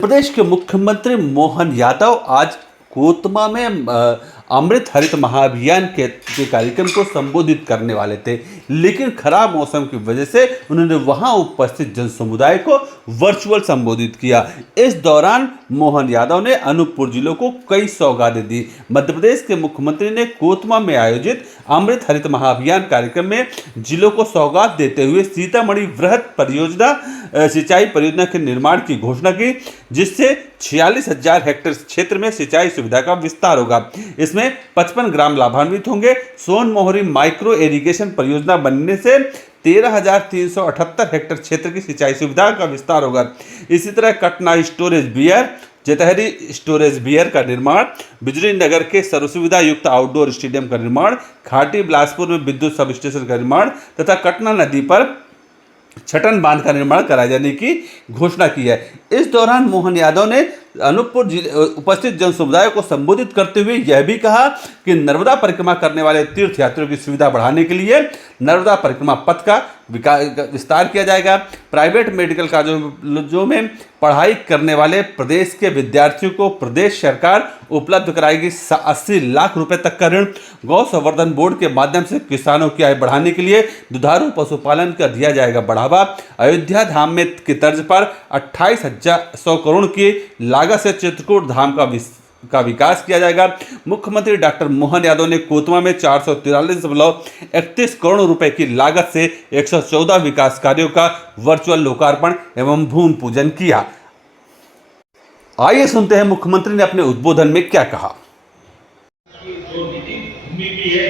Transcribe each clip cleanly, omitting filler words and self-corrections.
प्रदेश के मुख्यमंत्री मोहन यादव आज कोतमा में अमृत हरित महाअभियान के कार्यक्रम को संबोधित करने वाले थे, लेकिन खराब मौसम की वजह से उन्होंने वहां उपस्थित जन समुदाय को वर्चुअल संबोधित किया। इस दौरान मोहन यादव ने अनूपपुर जिलों को कई सौगातें दी। मध्य प्रदेश के मुख्यमंत्री ने कोतमा में आयोजित अमृत हरित महाअभियान कार्यक्रम में जिलों को सौगात देते हुए सीतामढ़ी वृहद परियोजना सिंचाई परियोजना के निर्माण की घोषणा की, जिससे 46,000 हेक्टेयर क्षेत्र में सिंचाई सुविधा का विस्तार होगा। इसमें 55 ग्राम लाभान्वित होंगे। सोन मोहरी माइक्रो इरिगेशन परियोजना बनने से 13,378 हेक्टेयर क्षेत्र की सिंचाई सुविधा का विस्तार होगा। इसी तरह कटना स्टोरेज बियर, जतहरी स्टोरेज बियर का निर्माण, बिजली नगर के सर्वसुविधा युक्त आउटडोर स्टेडियम का निर्माण, खाटी बिलासपुर में विद्युत सब स्टेशन का निर्माण तथा कटना नदी पर छटन बांध का निर्माण कराए जाने की घोषणा की है। इस दौरान मोहन यादव ने अनूपपुर उपस्थित जन समुदाय को संबोधित करते हुए यह भी कहा कि नर्मदा परिक्रमा करने वाले तीर्थयात्रियों की सुविधा बढ़ाने के लिए नर्मदा परिक्रमा पथ का विस्तार किया जाएगा। प्राइवेट मेडिकल कॉलेजों में पढ़ाई करने वाले प्रदेश के विद्यार्थियों को प्रदेश सरकार उपलब्ध कराएगी 80 लाख रुपए तक का ऋण। गौ संवर्धन बोर्ड के माध्यम से किसानों की आय बढ़ाने के लिए दुधारू पशुपालन का दिया जाएगा बढ़ावा। अयोध्या धाम में की तर्ज पर 28,100 करोड़ की लागत से चित्रकूट धाम का विकास किया जाएगा। मुख्यमंत्री डॉक्टर मोहन यादव ने कोतमा में 443.31 करोड़ रुपए की लागत से 114 विकास कार्यों का वर्चुअल लोकार्पण एवं भूमि पूजन किया। आइए सुनते हैं मुख्यमंत्री ने अपने उद्बोधन में क्या कहा। जो नीति भूमि की है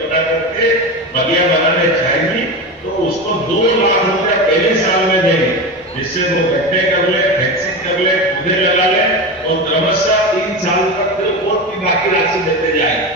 पता करके बगिया बनाने चाहिए तो उसको 2 लाख रुपए पहले साल में देंगे, जिससे वो गड्ढे कर ले, वैक्सीन कर ले, पौधे लगा ले और क्रमशः 3 साल तक और भी बाकी राशि देते जाएगा।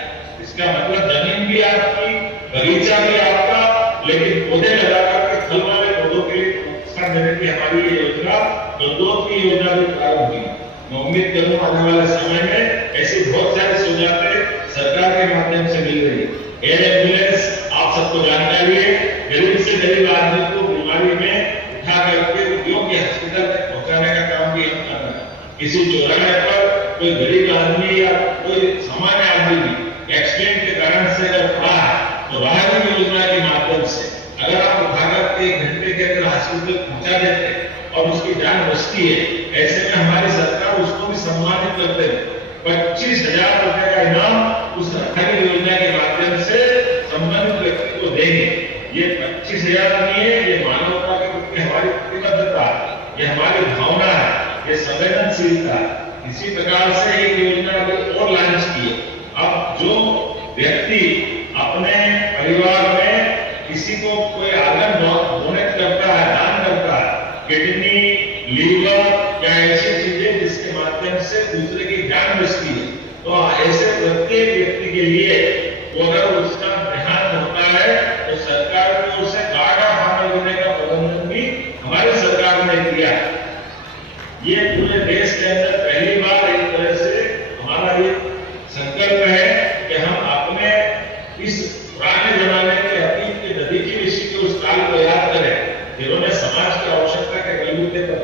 इसका मतलब जमीन भी आपकी, बगीचा भी आपका, लेकिन पौधे लगा करके फल वाले पौधों के लिए प्रोत्साहन देने की हमारी ये योजना, गंदों की योजना भी प्रारंभ हुई। मैं उम्मीद करूँ आने वाले समय में ऐसी बहुत सारी सुविधाएं सरकार के माध्यम से मिल रही है। एयर एम्बुलेंस आप सबको जानकारी है, गरीब से गरीब आदमी को बीमारी में उठा करके योग्य हॉस्पिटल तक पहुंचाने का काम भी हम कर रहे हैं। किसी चौराहे पर कोई गरीब आदमी या कोई सामान्य आदमी भी एक्सीडेंट के कारण से अगर पड़ा है तो वाहन योजना के माध्यम से अगर आप उठा करके 1 घंटे के अंदर हॉस्पिटल पहुंचा देते और उसकी जान बचती है, ऐसे में हमारी सरकार उसको भी सम्मानित करते हैं। 25,000 रुपए का इनाम उस सरकारी योजना के माध्यम से संबंधित व्यक्ति को देंगे। ये 25,000 नहीं है, ये मानवता के प्रति हमारी प्रतिबद्धता, ये हमारी भावना है, ये संवेदनशीलता। इसी प्रकार से एक योजना और लॉन्च की है। अब जो व्यक्ति अपने परिवार में किसी को कोई आर्गन डोनेट करता है, दान करता है, किडनी, लीवर या ऐसी चीजें जिसके माध्यम से दूसरे की जान बचती है, तो ऐसे प्रत्येक व्यक्ति के लिए अगर उसका ध्यान होता है तो सरकार की ओर से गाढ़ा खाना देने का प्रबंधन भी हमारी सरकार ने किया है। ये पूरे देश के अंदर पहली बार एक तरह से हमारा ये संकल्प है कि हम अपने इस पुराने जमाने के अतीत के नतीजे ऋषि के उस काल को याद करें, जिन्होंने समाज की आवश्यकता के बलबूते पर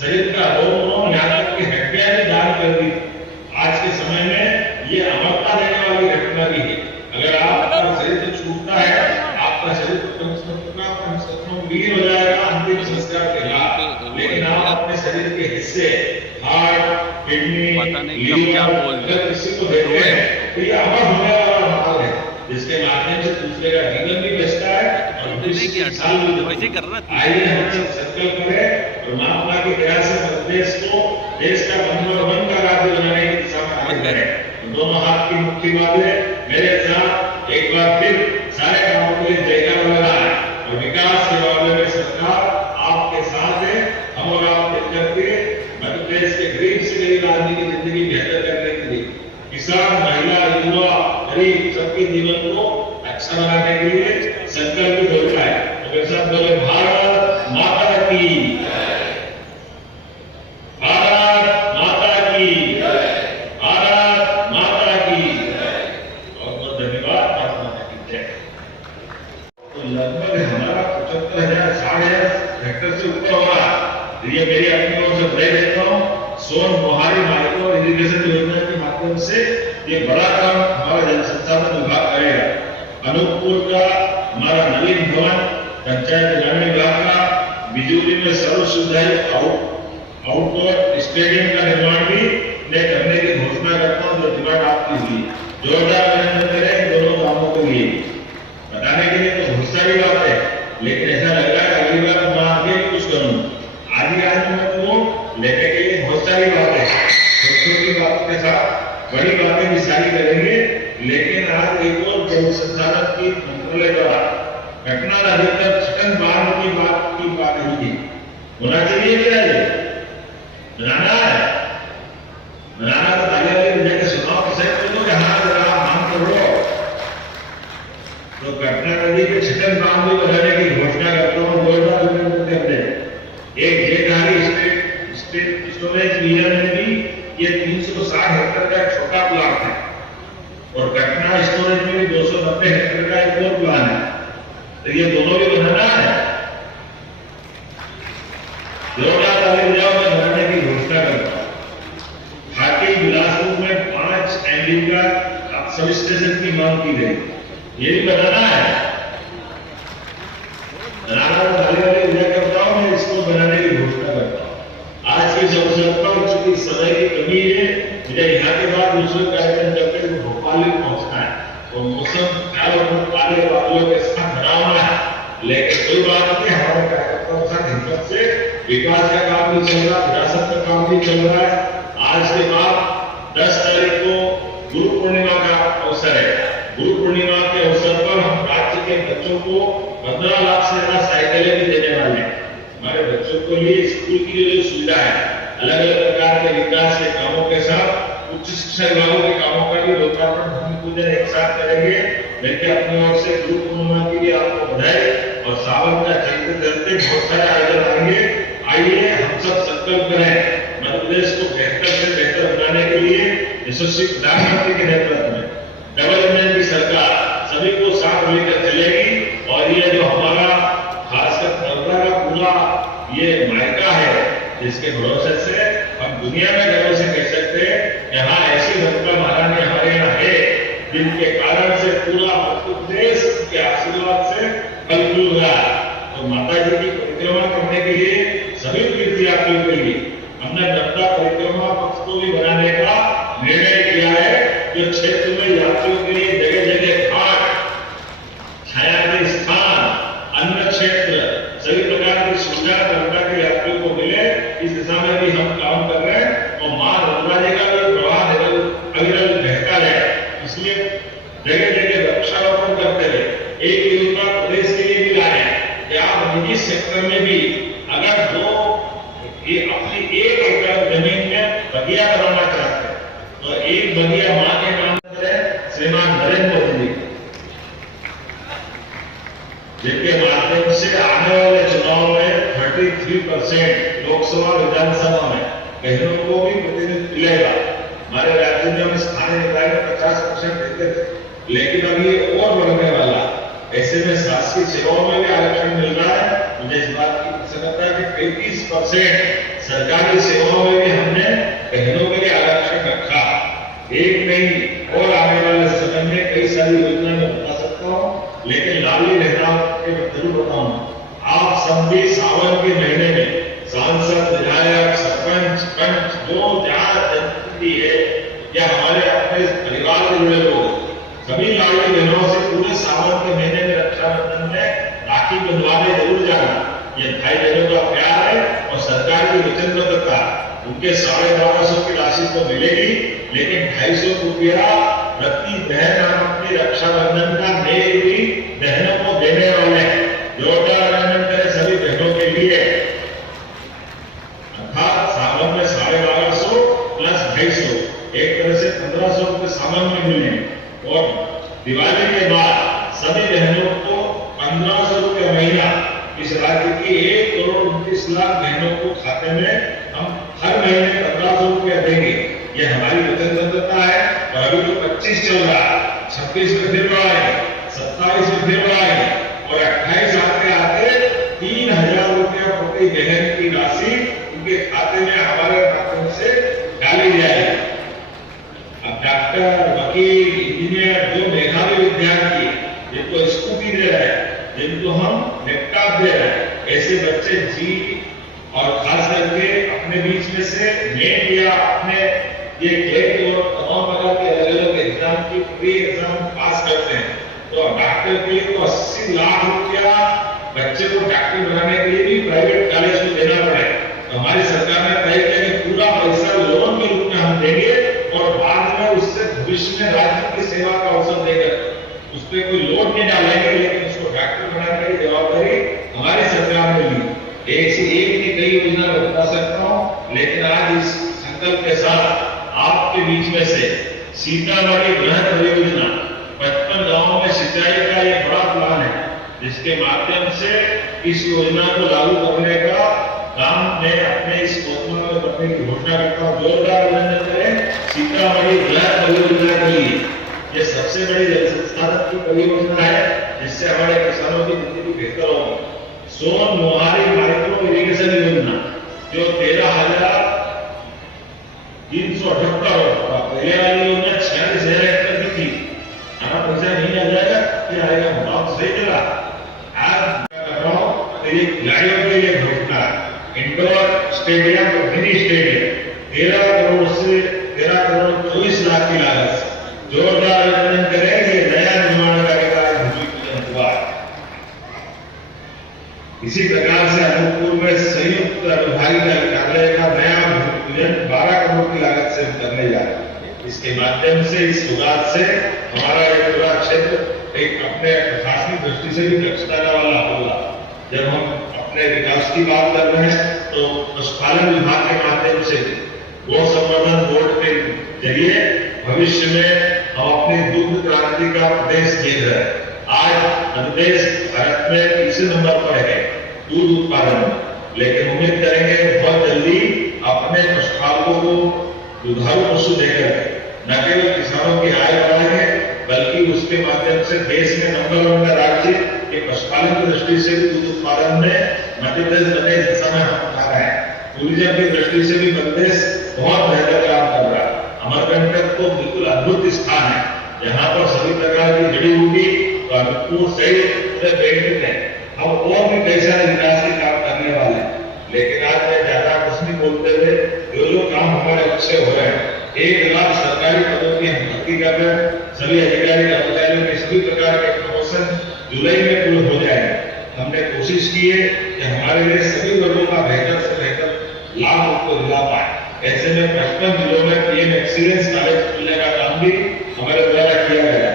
शरीर का रोम यहाँ तक की हड्डियां भी दान कर दी। आज के समय में ये अमरता देने वाली घटना भी है। अगर आपका शरीर छूटता है, आपका शरीर वीर हो जाएगा अंतिम संस्कार के बाद, लेकिन आप अपने शरीर के हिस्से हार्ट, किडनी, लीवर अगर किसी को देते हैं तो ये अमर होने वाला मार्ग है, जिसके माध्यम से दूसरे का जीवन भी बचता है और आइए हम सब संकल्प करें और महात्मा की दया से प्रदेश को देश का नंबर 1 का राज्य बनाने की दिशा में आगे बढ़ें। दोनों हाथ की मुट्ठी बांधे मेरे साथ एक बार फिर सारे कामों के लिए जयकार लगा है और विकास के मामले में सरकार आपके साथ है। हम और आप मिलकर के मध्य प्रदेश के गरीब से गरीब आदमी की जिंदगी बेहतर करने के लिए, किसान, महिला, युवा, गरीब सबके जीवन को अच्छा बनाने के लिए संकल्पित हो जाए। तो सब बोले भारत माता की, भारत माता की, भारत माता की। बहुत बहुत धन्यवाद। भारत माता की जय। तो लगभग हमारा 75,000 हेक्टेयर से ऊपर होगा। ये मेरी अपनी ओर से दे देता हूँ। सोन मोहारी माइक्रो इरिगेशन योजना के माध्यम से ये बड़ा काम हमारा जल संसाधन विभाग करेगा। अनूपपुर का हमारा नवीन भवन, पंचायत ग्रामीण विभाग का बिजूली में सर्व सुविधाएं आउटडोर स्टेडियम का निर्माण भी मैं करने की घोषणा करता हूँ, जो डिमांड आपकी हुई। जोरदार अभिनंदन करें इन दोनों कामों के लिए। बताने के लिए तो बहुत सारी बात है, लेकिन ऐसा लग रहा है अगली बार मैं आगे कुछ करूँ। आज मैं तो लेने के लिए बहुत सारी बातें, छोटी बातों के साथ बड़ी बातें भी सारी करेंगे। लेकिन आज एक और जल संसाधन की मंत्रालय द्वारा घटना नदी तक छटन बांध की बात हुई होना चाहिए क्या? ये बनाना है, बनाना तो ताली वाली बजा के सुनाओ किसे तो यहाँ जरा मांग करो। तो घटना नदी के छटन बांध भी बनाने की घोषणा करता हूँ। 2000 के अंदर एक जेठारी स्टेट स्टोरेज रीजन में भी ये 360 हेक्टेयर का छोटा प्लाट है और घटना स्टोरेज में भी 290 हेक्टेयर का एक और प्लान है। तो ये दोनों भी बनाना है। जोरदार ताली बजाओ, मैं बनाने की घोषणा करता हूँ। घाटी बिलासपुर में 5 एमडी का सब स्टेशन की मांग की गई, ये भी बनाना है। बनाना तो ताली वाली बजा करता हूँ, मैं इसको बनाने की घोषणा करता हूँ। आज के अवसर पर चूंकि समय की कमी है, मुझे यहाँ के बाद दूसरे कार्यक्रम करके भोपाल में पहुंचना है, तो मौसम वाले बादलों के साथ भरा हुआ है। लेकिन कोई बात नहीं, हमारे कार्यकर्ताओं के साथ हिम्मत से विकास का काम भी चल रहा है, विरासत का काम भी चल रहा है। आज के बाद 10 तारीख को गुरु पूर्णिमा का अवसर है। गुरु पूर्णिमा के अवसर पर हम राज्य के बच्चों को 15 लाख से ज्यादा साइकिलें भी देने वाले हैं। हमारे बच्चों के लिए स्कूल की जो सुविधा है, अलग अलग प्रकार के विकास के कामों के साथ उच्च शिक्षा विभागों के कामों का भी लोकार्पण भूमि पूजन एक साथ करेंगे। मैं अपनी ओर से गुरु पूर्णिमा के लिए आपको बधाई और सावन का चलते चलते बहुत सारे आयोजन आएंगे। आइए हम सब संकल्प करें मध्य प्रदेश को बेहतर से बेहतर बनाने के लिए यशस्वी प्रधानमंत्री के नेतृत्व में डबल इंजन की सरकार सभी को साथ लेकर चलेगी। और ये जो हमारा खासकर नर्मदा का पूरा ये मायका है, जिसके भरोसे से हम दुनिया में गर्व से कह सकते हैं यहाँ ऐसी नर्मदा महारानी हमारे यहाँ है, जिनके कारण से पूरा मध्य प्रदेश के आशीर्वाद से फल फूल रहा है। तो माता जी की परिक्रमा करने के लिए सभी तीर्थयात्रियों के लिए हमने नर्मदा परिक्रमा पक्ष को भी बनाने का निर्णय किया है। जो क्षेत्र में यात्रियों के लिए जगह जगह घाट, छाया के स्थान, अन्य क्षेत्र, सभी प्रकार की सुविधा नर्मदा के यात्रियों को मिले, इस दिशा में भी हम काम कर रहे हैं। और मां नर्मदा जी का भी प्रवाह अविरल बहता है, इसलिए जगह जगह वृक्षारोपण करते रहे। एक योजना प्रदेश के लिए भी लाए कि आप निजी सेक्टर में भी अगर ये अपनी 1 एकड़ जमीन में बगिया बनाना चाहते हैं तो एक बगिया मां के नाम पर श्रीमान नरेंद्र मोदी जिनके माध्यम से आने वाले चुनाव में 33% लोकसभा विधानसभा में बहनों को भी प्रतिनिधित्व मिलेगा। हमारे राज्य में हम स्थानीय निकाय में 50% देते थे, लेकिन अब ये और बढ़ने वाला। ऐसे में शासकीय सेवाओं में भी आरक्षण मिल रहा है। मुझे इस बात की प्रसन्नता है कि 33% सरकारी सेवाओं में भी हमने बहनों के लिए आरक्षण रखा। एक नहीं और आने वाले समय में कई सारी योजनाएं मैं बता सकता हूँ, लेकिन लाली लहराव के मैं जरूर बताऊंगा। आप सब भी सावन के महीने में सांसद, विधायक, सरपंच, पंच जो जहाँ जनप्रतिनिधि है या हमारे अपने परिवार से जुड़े लोग, सभी लाडली बहनों से पूरे सावन के महीने में रक्षाबंधन में राखी बंधवाने जरूर जाना। ये भाई बहनों का प्यार है और सरकार की वचनबद्धता। उनके 1250 की राशि तो मिलेगी, लेकिन 250 रुपया प्रति बहन हम अपनी रक्षाबंधन का मेल भी बहनों को देने वाले हैं। जोरदार अभिनंदन करें सभी बहनों के लिए। अर्थात सावन में 1250 प्लस 250, एक तरह से 1500 रुपये सावन में मिले। और दिवाली के बाद सभी बहनों को 1500 रुपये महीना इस राज्य की 1,29,00,000 बहनों को खाते में हम हर महीने 1500 रुपया देंगे। ये हमारी वचनबद्धता है। और अभी जो 25 चल रहा है, 26 में फिर बढ़ाएंगे, 27 में फिर बढ़ाएंगे और 28 आते 3000 रुपया प्रति बहन की राशि उनके खाते में हमारे माध्यम से बच्चे जी और खास करके अपने बीच में से नेट या अपने ये गेट और तमाम प्रकार के अलग अलग एग्जाम की प्री एग्जाम पास करते हैं तो डॉक्टर के लिए तो 80 लाख रुपया बच्चे को डॉक्टर बनाने के लिए भी प्राइवेट कॉलेज को देना पड़े। तो हमारी सरकार ने तय किया कि पूरा पैसा लोन के रूप में हम देंगे और बाद में उससे भविष्य में राज्य की सेवा का अवसर देकर उस पर कोई लोन नहीं डालेंगे, लेकिन उसको डॉक्टर बनाने की जवाबदारी हमारी सरकार ने ली। एक से एक की कई योजना मैं बता सकता हूँ, लेकिन आज इस संकल्प के साथ आपके बीच में से सीतामढ़ी बृहद परियोजना 55 गांवों में सिंचाई का ये बड़ा प्लान है, जिसके माध्यम से इस योजना को लागू करने का काम मैं अपने इस कोतमा में करने की घोषणा करता हूँ। जोरदार अभिनंदन करें सीतामढ़ी बृहद परियोजना के लिए। ये सबसे बड़ी जल संसाधन की परियोजना है जिससे हमारे किसानों की जिंदगी बेहतर होगी। सोन मोहारी माइक्रो इरिगेशन योजना जो 13,378 पहले वाली योजना 46,000 हेक्टेयर की थी। हमारा पैसा नहीं आ जाएगा, क्या आएगा? बहुत सही चला। आज खिलाड़ियों के लिए घोषणा इंडोर स्टेडियम और मिनी स्टेडियम 13 करोड़ से 13 करोड़ 24 लाख की लागत से जोरदार अभिनंदन करें। ये नया निर्माण करेगा भूमि पूजन हुआ। इसी प्रकार से अनूपपुर में संयुक्त अनुभागी कार्यालय का नया भूमि पूजन 12 करोड़ की लागत से करने जा रहे हैं। इसके माध्यम से इस सुधार से हमारा ये पूरा क्षेत्र एक अपने प्रशासनिक दृष्टि से भी दक्षता वाला होगा। जब हम अपने विकास की बात कर रहे हैं तो पशुपालन विभाग के माध्यम से गौ संवर्धन बोर्ड के जरिए भविष्य में हम अपनी दुग्ध क्रांति का प्रदेश देख रहे हैं। आज प्रदेश भारत में तीसरे नंबर पर है दूध उत्पादन में, लेकिन उम्मीद करेंगे बहुत जल्दी अपने पशुपालकों को दुधारू पशु देकर न केवल किसानों की आय बढ़ाएंगे बल्कि उसके माध्यम से देश में नंबर 1 का राज्य के पशुपालन की दृष्टि से भी दूध उत्पादन में मध्य प्रदेश बने हिस्सा में हम उठा रहे हैं। टूरिज्म की दृष्टि से भी प्रदेश बहुत बेहतर काम कर रहा है। अमरकंटक तो बिल्कुल अद्भुत स्थान है जहाँ पर सभी प्रकार की जड़ी बूटी और अनूपपुर सहित पूरे बेल्ट में हम और भी कई सारे विकास के काम करने वाले हैं। लेकिन आज मैं ज्यादा कुछ नहीं बोलते हुए जो काम हमारे अच्छे हो रहे हैं, 1 लाख सरकारी पदों की हम भर्ती कर रहे हैं। सभी अधिकारी कर्मचारियों के सभी प्रकार के प्रमोशन जुलाई में पूरे हो जाएंगे। हमने कोशिश की है कि हमारे लिए सभी वर्गों का बेहतर से बेहतर लाभ उनको दिला पाए। ऐसे में 55 जिलों में पीएम एक्सीलेंस कॉलेज खुलने का काम भी हमारे द्वारा किया गया है।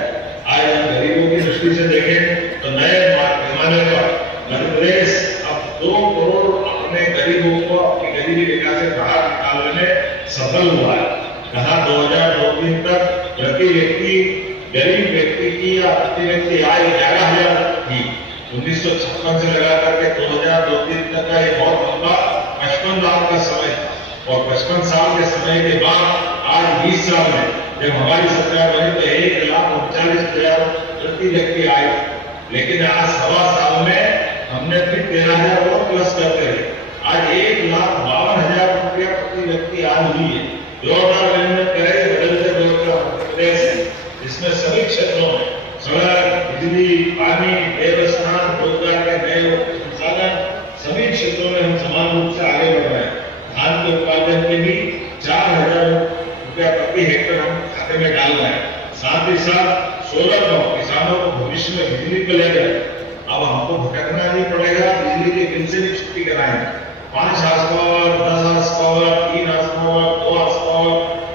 आज हम गरीबों की दृष्टि से देखें तो नए पैमाने पर मध्य प्रदेश अब 2 करोड़ अपने गरीबों को अपनी गरीबी रेखा से बाहर निकालने में सफल हुआ है। कहा 2002-3 तक प्रति व्यक्ति गरीब व्यक्ति की या प्रति व्यक्ति आय 11,000 थी। 1956 से लगाकर के 2002-3 तक का ये बहुत लंबा 55 लाख का समय था और 55 साल के समय के बाद आज 20 साल में जब हमारी सरकार बनी तो 1,39,000 प्रति व्यक्ति आय। लेकिन आज 1.25 साल में हमने फिर 13,000 और प्लस करते हुए आज 1,52,000 रुपया प्रति व्यक्ति आय हुई है। जोरदार अभिनंदन करें। बदलते दौर का प्रदेश है जिसमें सभी क्षेत्रों में सड़क, बिजली, पानी, देवस्थान, रोजगार के नए संसाधन सभी क्षेत्रों में हम समान रूप से आगे बढ़ रहे हैं। धान के उत्पादन के भी 4,000 रुपया प्रति हेक्टेयर हम खाते में डाल रहे हैं। साथ ही साथ सोलर पंप किसानों को भविष्य में बिजली को लेकर अब हमको भटकना नहीं पड़ेगा, बिजली के बिल से भी छुट्टी कराएंगे। 5 horse power, 10 horse power, 3 horse power, 2 horse power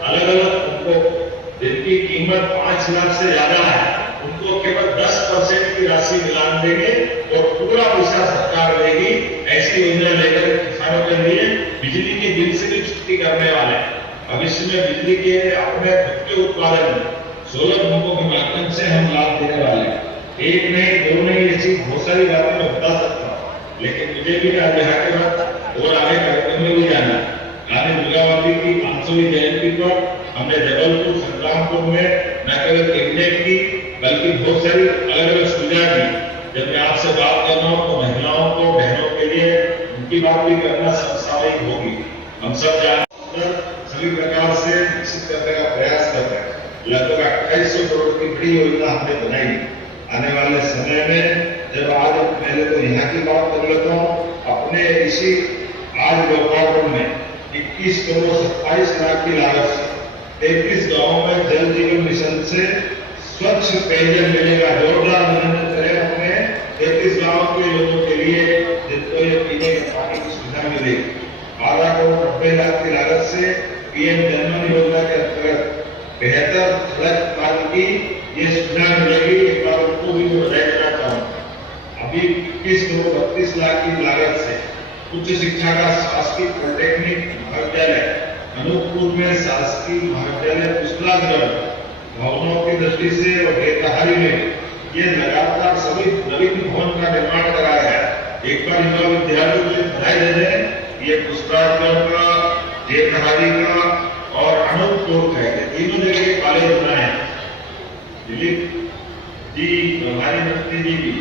अलग अलग उनको जिनकी कीमत 5 लाख से ज्यादा है उनको केवल 10% की राशि मिलान देंगे और पूरा पैसा सरकार देगी। ऐसी योजना लेकर किसानों के लिए बिजली के बिल से भी छुट्टी करने वाले हैं। भविष्य में बिजली के अपने खुद के उत्पादन में सोलर पंपों के माध्यम से हम लाभ देने वाले हैं। एक नहीं, दो नहीं, ऐसी बहुत सारी बातें मैं बता सकता हूँ, लेकिन मुझे भी आज यहाँ के बाद और आगे कार्यक्रम में भी जाना। रानी दुर्गावती की 500वीं जयंती पर हमने जबलपुर, संग्रामपुर में न केवल कैबिनेट की बल्कि बहुत सारी अलग अलग सुविधा दी। जब मैं आपसे बात कर रहा हूँ तो महिलाओं को, बहनों के लिए उनकी बात भी करना समसामयिक होगी। हम सब जानकर सभी प्रकार से विकसित करने का प्रयास कर रहे हैं। लगभग 2800 करोड़ की बड़ी योजना हमने बनाई। आने वाले समय में जब आज पहले तो यहाँ की बात कर लेता हूँ, अपने इसी आज लोकार्पण में 21 करोड़ 27 लाख की लागत से 33 गांवों में जल जीवन मिशन से स्वच्छ पेयजल मिलेगा। जोरदार अभिनंदन करें अपने 33 गांवों के लोगों के लिए जिनको ये पीने के पानी की सुविधा मिलेगी। 12 करोड़ 90 लाख की लागत से पीएम जनधन योजना के अंतर्गत बेहतर सड़क पानी की ये सुविधा मिलेगी। एक बार उनको भी बधाई देना चाहूंगा। अभी 21 करोड़ 32 लाख की लागत से उच्च शिक्षा का शासकीय पॉलिटेक्निक महाविद्यालय अनूपपुर में शासकीय महाविद्यालय पुस्तकालय भवनों की दृष्टि से और बेतहारी में ये लगातार सभी नवीन भवन का निर्माण कराया है। एक बार युवा विद्यालयों को बधाई दे दें। ये पुस्तकालय का, बेतहारी का और अनूपपुर का है, तीनों जगह के कॉलेज बनाए हैं। दिलीप जी, प्रभारी मंत्री जी भी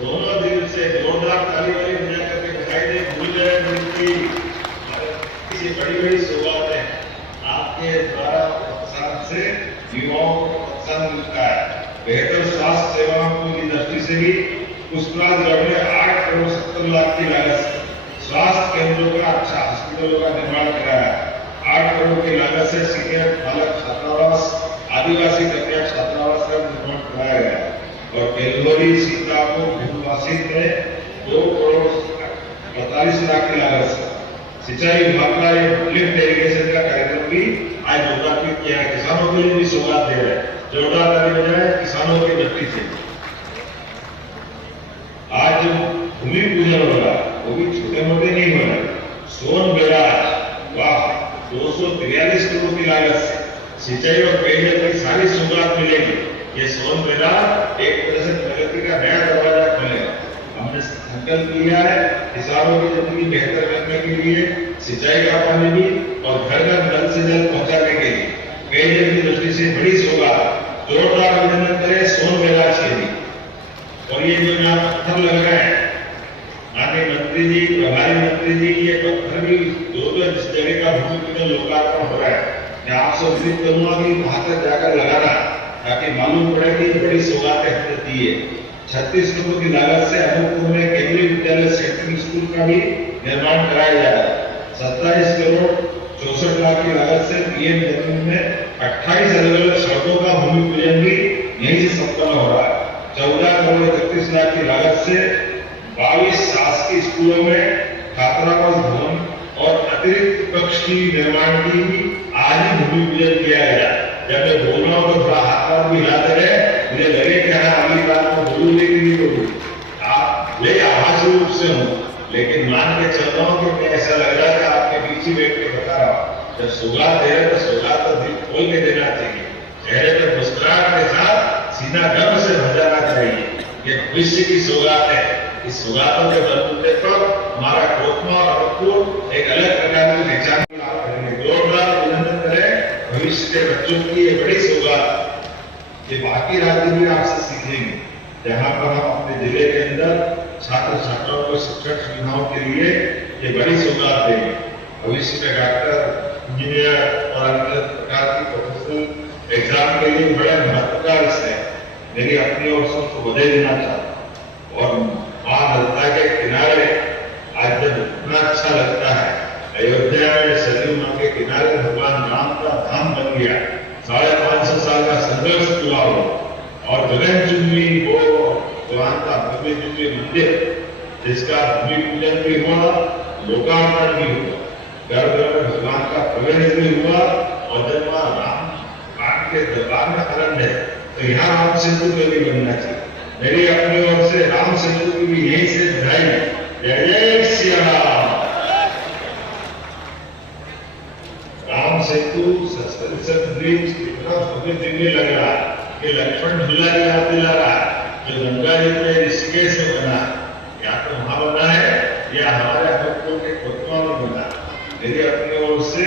दोनों दिल से जोरदार ताली वाली बजा करके बधाई दे। भूल गए उनकी बड़ी बड़ी शुरुआत है आपके द्वारा प्रोत्साहन से युवाओं को प्रोत्साहन मिलता है। बेहतर स्वास्थ्य सेवाओं की दृष्टि से भी पुस्तकालय में 8 करोड़ 70 लाख की लागत से स्वास्थ्य केंद्रों का, अच्छा हॉस्पिटलों का निर्माण कराया। 8 करोड़ की लागत से सीनियर बालक छात्रावास, आदिवासी कन्या छात्रावास का निर्माण कराया गया। और बेलगोरी सीतापुर भूमवासी में 2 करोड़ 48 लाख की लागत से सिंचाई विभाग का लिफ्ट इरिगेशन का कार्यक्रम भी आज लोकार्पित किया है। किसानों के लिए भी सौगात दे रहे हैं। जोरदार ताली बजाएं किसानों की दृष्टि से। आज भूमि पूजन होगा, वो भी छोटे मोटे नहीं हो रहे। सोन बैराज, वाह, 243 करोड़ की लागत से सिंचाई और पेयजल की सारी सौगात मिलेगी। ये सोन बैराज एक तरह से प्रगति का नया दरवाजा खोलेगा। हमने संकल्प लिया है किसानों की जिंदगी बेहतर करने के लिए सिंचाई का पानी भी और घर घर नल से जल पहुंचाने के लिए पेयजल की दृष्टि से बड़ी सौगात। जोरदार अभिनंदन करें सोन बैराज के लिए। और ये जो यहाँ पत्थर लग रहे हैं, माननीय मंत्री जी, प्रभारी मंत्री जी, ये पत्थर भी जो जिस जगह का भूमि पूजन लोकार्पण हो रहा है, मैं आपसे उम्मीद करूंगा कि वहां तक जाकर लगाना, ताकि मालूम पड़े कि बड़ी सौगातें हमने दी है। 36 करोड़ की लागत से अनूपपुर में केंद्रीय विद्यालय सेकेंडरी स्कूल का भी निर्माण कराया जा रहा है। 27 करोड़ 64 लाख की लागत से पीएम जनधन में 28 अलग अलग सड़कों का भूमि पूजन भी यहीं से संपन्न हो रहा है। 14 करोड़ 31 लाख की लागत से 22 शासकीय स्कूलों में छात्रावास भवन और अतिरिक्त कक्ष की निर्माण की आज ही भूमि पूजन किया गया। जब मैं बोल रहा हूँ तो थोड़ा हाथ भी हिलाते रहे, मुझे लगे कि हाँ अगली बात को बोलूं लेकिन नहीं बोलूं। आप ले आभासी रूप से हूँ, लेकिन मान के चल रहा हूँ कि ऐसा लग रहा है आपके बीच ही बैठ के बता रहा हूँ। जब सौगात दे रहे तो सौगात तो दिल खोल के देना चाहिए, चेहरे पर मुस्कुराहट के साथ सीना गर्व से भजाना चाहिए। ये भविष्य की सौगात है। इस सौगातों के बलबूते पर हमारा कोतमा और अनूपपुर एक अलग प्रकार की पहचान करेंगे। जोरदार अभिनंदन करें भविष्य के बच्चों की ये बड़ी सौगात। ये बाकी राज्य भी आपसे सीखेंगे, जहां पर हम अपने जिले के अंदर छात्र छात्राओं को शिक्षण सुविधाओं के लिए ये बड़ी सौगात देंगे। भविष्य में डॉक्टर, इंजीनियर और अन्य प्रकार की प्रोफेशनल एग्जाम के लिए बड़े महत्व का विषय है। मेरी अपनी ओर से उनको बधाई देना चाहता हूँ। और महानर्मदा के किनारे आज जब इतना अच्छा लगता है, अयोध्या में सरयू नदी के किनारे भगवान राम का धाम बन गया। 550 साल का संघर्ष हुआ हो और गगनचुंबी वो भगवान का भव्य दिव्य मंदिर, जिसका भूमि पूजन भी हुआ, लोकार्पण भी हुआ, घर घर में भगवान का प्रवेश भी हुआ। और जब वहां राम के दरबार में आनंद है तो यहाँ राम सेतु पे भी बनना चाहिए। मेरी अपनी ओर से राम सेतु की भी यही से बधाई। जय जय श्री राम। राम सेतु सस्पेंशन ब्रिज कितना भव्य दिव्य लग रहा है कि लक्ष्मण झूला की याद दिला रहा है, जो गंगा जी में ऋषिकेश में बना, या तो वहां बना है या हमारे अनूपपुर के कोतमा में बना। मेरी अपनी ओर से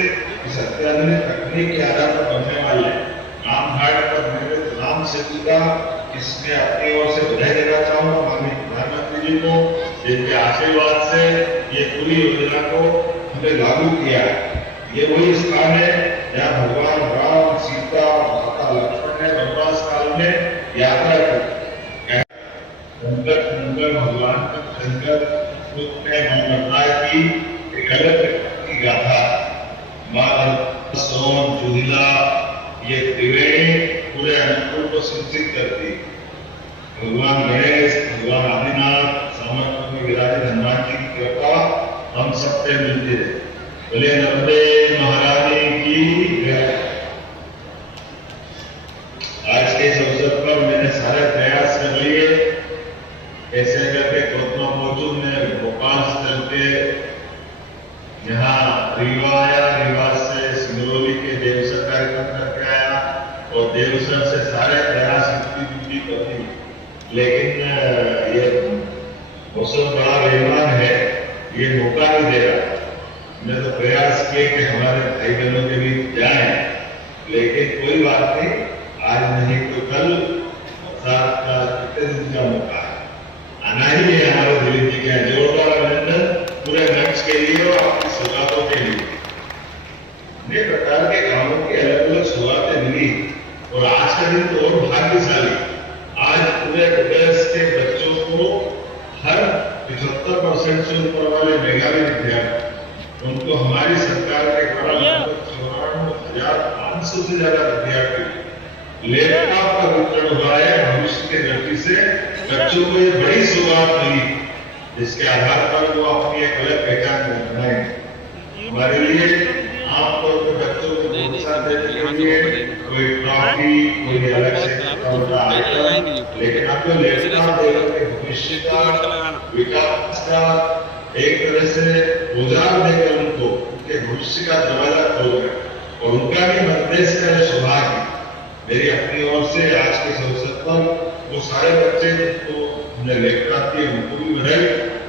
इस अत्याधुनिक तकनीक के आधार पर बनने वाले राम घाट पर निर्मित राम सेतु का इसमें अपनी ओर से बधाई देना चाहूंगा माननीय प्रधानमंत्री जी को, जिनके आशीर्वाद से ये पूरी योजना को हमने लागू किया। ये वही स्थान है जहाँ भगवान राम, सीता, माता लक्ष्मण ने वनवास काल में यात्रा की। भगवान का शंकर सुविधा, ये त्रिवेणी पूरे अनुकूल को सुनिश्चित करती। भगवान गणेश, भगवान आदिनाथ, सामर्थ्य में विराजित हनुमान जी की कृपा हम सबसे मिलती है। बोले नर्मदे महारानी की जय। आज के इस अवसर पर मैंने सारे प्रयास कर लिए, ऐसे करके कोतमा पहुंचू। मैं भोपाल से चल के यहाँ रीवा आया, रीवा से सिंगरौली के देवसर कार्यक्रम करके आया और देवसर से सारे प्रयास इतनी करती, लेकिन ये मौसम बड़ा बेईमान है, ये मौका नहीं दे रहा। मैं तो प्रयास किए कि हमारे भाई बहनों के बीच जाए, लेकिन कोई बात नहीं, आज नहीं तो कल बरसात का कितने दिन का मौका है, आना ही है हमारे दिलीप जी के। जोरदार अभिनंदन पूरे मंच के लिए और आपकी सौगातों के लिए। अनेक प्रकार के कामों की अलग अलग सौगातें मिली और आज का दिन तो और भाग्यशाली। आज पूरे प्रदेश के बच्चों को हर 75% से ऊपर वाले मेधावी विद्यार्थी, उनको हमारी सरकार के द्वारा 94,500 से ज्यादा विद्यार्थी लैपटॉप का वितरण हुआ है। भविष्य के दृष्टि से बच्चों को ये बड़ी सौगात मिली, जिसके आधार पर वो अपनी एक अलग पहचान बनाएंगे। हमारे लिए आमतौर पर बच्चों को प्रोत्साहन देने के लिए कोई ट्रॉफी, कोई अलग से आइटम, लेकिन आप जो लैपटॉप देकर भविष्य का विकास का एक तरह से औजार देकर उनको उनके भविष्य का दरवाजा खोल रहे और उनका भी मध्यदेश का सौभाग्य। मेरी अपनी ओर से आज के अवसर पर वो सारे बच्चे जिनको हमने लैपटॉप दिए उनको भी बधाई,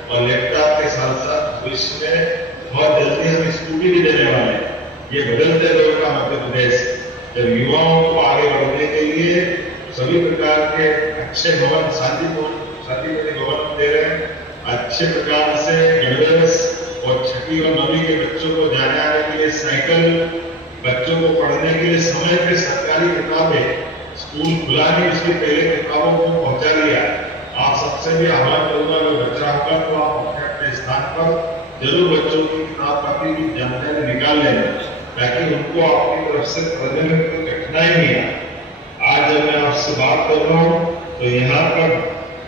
और लैपटॉप के साथ साथ भविष्य में बहुत जल्दी हम स्कूटी भी देने वाले हैं। ये बदलते दौर का मध्य प्रदेश, जब युवाओं को आगे बढ़ने के लिए सभी प्रकार के अच्छे भवन, शादी भवन दे रहे हैं, अच्छे प्रकार से गणवेश और छठी और नवीं के बच्चों को जाने आने के लिए साइकिल, बच्चों को पढ़ने के लिए समय पे सरकारी किताबें, स्कूल खुला नहीं उसके पहले किताबों को पहुंचा दिया। आप सबसे भी आह्वान करूंगा, अगर बच्चा होगा तो आप अपने स्थान पर जरूर बच्चों की किताब कापी की जानकारी निकाल लें, ताकि उनको आपकी तरफ से पढ़ने में कोई कठिनाई नहीं आए। आज जब मैं आपसे बात कर रहा हूँ तो यहाँ पर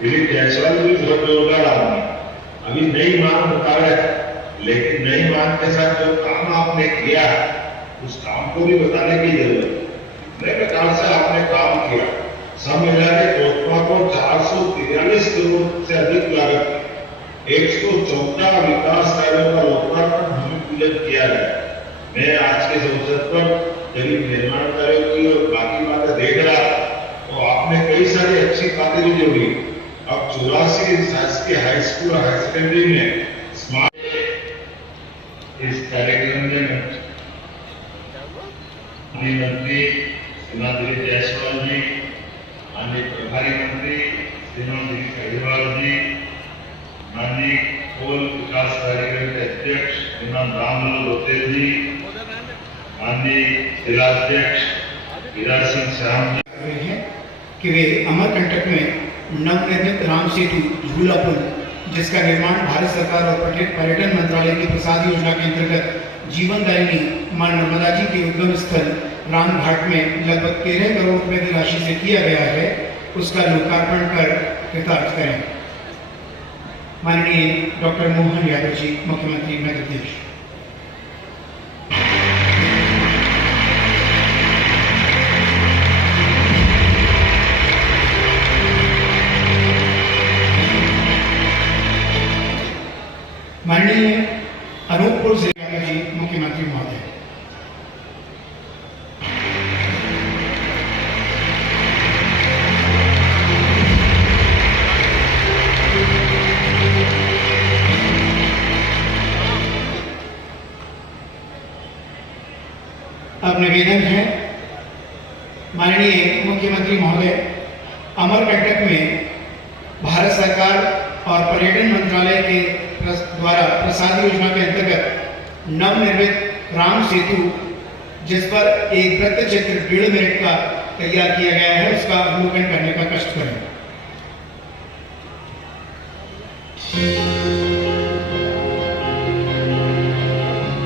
दिलीप जायसवाल भी बहुत जोरदार आदमी, अभी नई मांग मुताबिक, लेकिन नई मांग के साथ जो काम आपने किया उस काम को भी बताने की जरूरत है। नए प्रकार से आपने काम किया, सब मिला के कोतमा को 443 करोड़ से अधिक लागत 114 विकास कार्यों का लोकार्पण भूमि पूजन किया गया। मैं आज के अवसर पर जब निर्माण कार्यों की और बाकी बातें देख रहा तो आपने कई सारी अच्छी बातें भी जोड़ी। अब 84 शासकीय हाई स्कूल और हाई सेकेंडरी में स्मार्ट, इस कार्यक्रम में मंत्री श्रीमान दिलीप जायसवाल जी, माननीय प्रभारी मंत्री श्रीमान दिलीप अग्रवाल जी, माननीय कोल विकास कार्यक्रम के अध्यक्ष श्रीमान रामलाल लोतेल जी, माननीय जिलाध्यक्ष हीरा सिंह श्याम जी कि वे अमरकंटक में नवनिर्मित राम सेतु झूला पुल, जिसका निर्माण भारत सरकार और पर्यटन मंत्रालय की प्रसाद योजना के अंतर्गत जीवनदायिनी मां नर्मदा जी के उद्गम स्थल रामघाट में लगभग 13 करोड़ रुपए की राशि से किया गया है, उसका लोकार्पण कर कृतार्थ करें। माननीय डॉक्टर मोहन यादव जी, मुख्यमंत्री मध्य प्रदेश। माननीय अनूपपुर जिले जी, मुख्यमंत्री महोदय। अब निवेदन है माननीय मुख्यमंत्री महोदय, अमरकंटक में भारत सरकार और पर्यटन मंत्रालय के द्वारा प्रसाद योजना के अंतर्गत नवनिर्मित राम सेतु, जिस पर एक वृत्त चित्र 1.5 मिनट का तैयार किया गया है, उसका अवलोकन करने का कष्ट करें।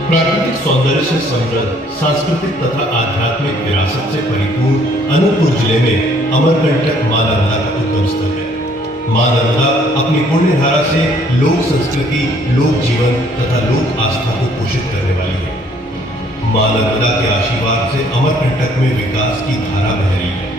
प्राकृतिक सौंदर्य वर्षीय समृद्ध सांस्कृतिक तथा आध्यात्मिक विरासत से परिपूर्ण अनूपपुर जिले में अमरकंटक मां नर्मदा का उद्गम स्थल है। मां नर्मदा अपनी पुण्य धारा से लोक संस्कृति, लोक जीवन तथा लोक आस्था को पोषित करने वाली है। मां नर्मदा के आशीर्वाद से अमरकंटक में विकास की धारा बह रही है।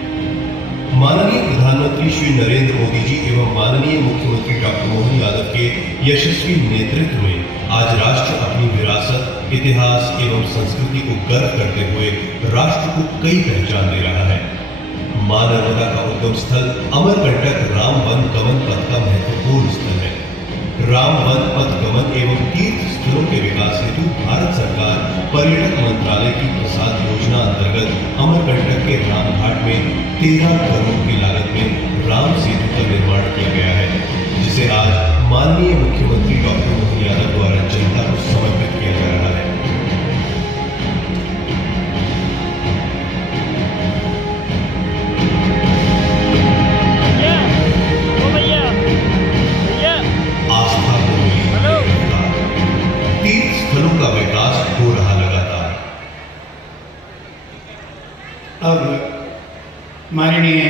माननीय प्रधानमंत्री श्री नरेंद्र मोदी जी एवं माननीय मुख्यमंत्री डॉक्टर मोहन यादव के यशस्वी नेतृत्व में आज राष्ट्र अपनी विरासत, इतिहास एवं संस्कृति को गर्व करते हुए राष्ट्र को कई पहचान दे रहा है। मां नर्मदा का उद्गम स्थल अमरकंटक राम वन गमन पथ का महत्वपूर्ण स्थल है। राम वन पथ गमन एवं तीर्थ स्थलों के विकास हेतु भारत सरकार पर्यटन मंत्रालय की प्रसाद योजना अंतर्गत अमरकंटक के रामघाट में 13 करोड़ की लागत में राम सेतु का निर्माण किया गया है, जिसे आज माननीय मुख्यमंत्री डॉक्टर मोहन यादव द्वारा जनता को समर्पित किया जा रहा है। आस्था को मिली तीर्थ स्थलों का विकास हो रहा लगातार। अब माननीय